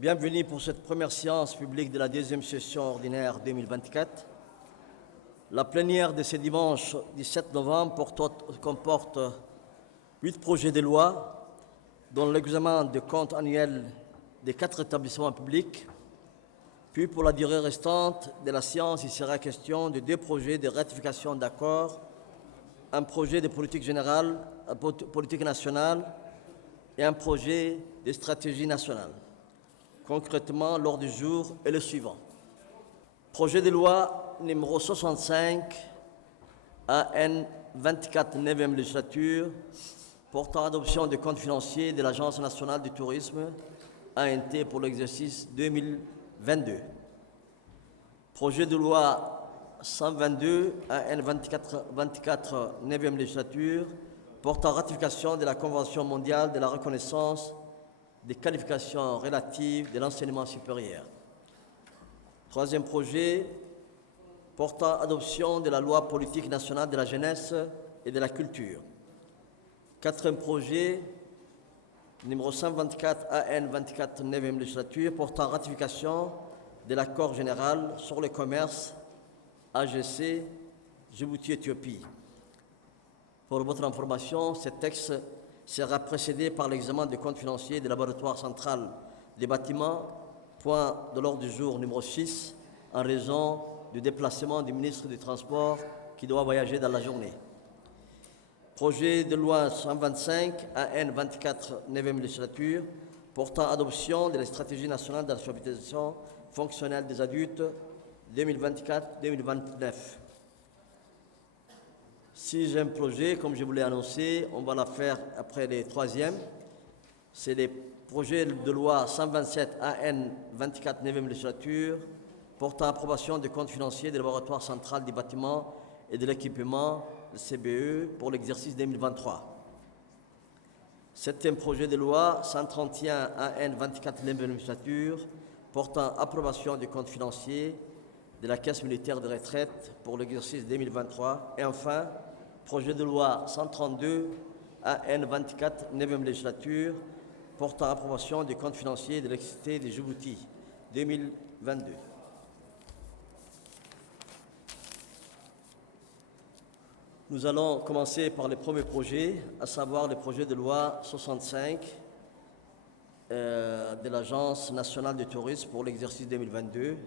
Bienvenue pour cette première séance publique de la deuxième session ordinaire 2024. La plénière de ce dimanche 17 novembre comporte 8 projets de loi, dont l'examen des comptes annuels des 4 établissements publics. Puis, pour la durée restante de la séance, il sera question de 2 projets de ratification d'accords, un projet de politique générale, politique nationale et un projet de stratégie nationale. Concrètement, l'ordre du jour est le suivant. Projet de loi numéro 65, AN 24, 9e législature, portant adoption des comptes financiers de l'Agence nationale du tourisme, ANT, pour l'exercice 2022. Projet de loi 122, AN 24, 9e législature, portant ratification de la Convention mondiale de la reconnaissance des qualifications relatives de l'enseignement supérieur. Troisième projet, portant adoption de la loi politique nationale de la jeunesse et de la culture. Quatrième projet, numéro 124 AN 24 9e législature, portant ratification de l'accord général sur le commerce AGC Djibouti-Éthiopie. Pour votre information, ce texte sera précédé par l'examen des comptes financiers du laboratoire central des bâtiments, point de l'ordre du jour numéro 6, en raison du déplacement du ministre des Transports qui doit voyager dans la journée. Projet de loi 125 AN 24 9e législature, portant adoption de la stratégie nationale d'alphabétisation fonctionnelle des adultes 2024-2029. Sixième projet, comme je vous l'ai annoncé, on va la faire après les troisièmes. C'est les projets de loi 127 AN 24 9e législature, portant approbation des comptes financiers du laboratoire central des bâtiments et de l'équipement, le CBE, pour l'exercice 2023. Septième projet de loi 131 AN 24 9e législature, portant approbation des comptes financiers de la Caisse militaire de retraite pour l'exercice 2023. Et enfin, projet de loi 132 AN 24 9e législature, portant approbation des comptes financiers de l'électricité de Djibouti 2022. Nous allons commencer par le premier projet, à savoir le projet de loi 65 de l'Agence nationale du tourisme pour l'exercice 2022.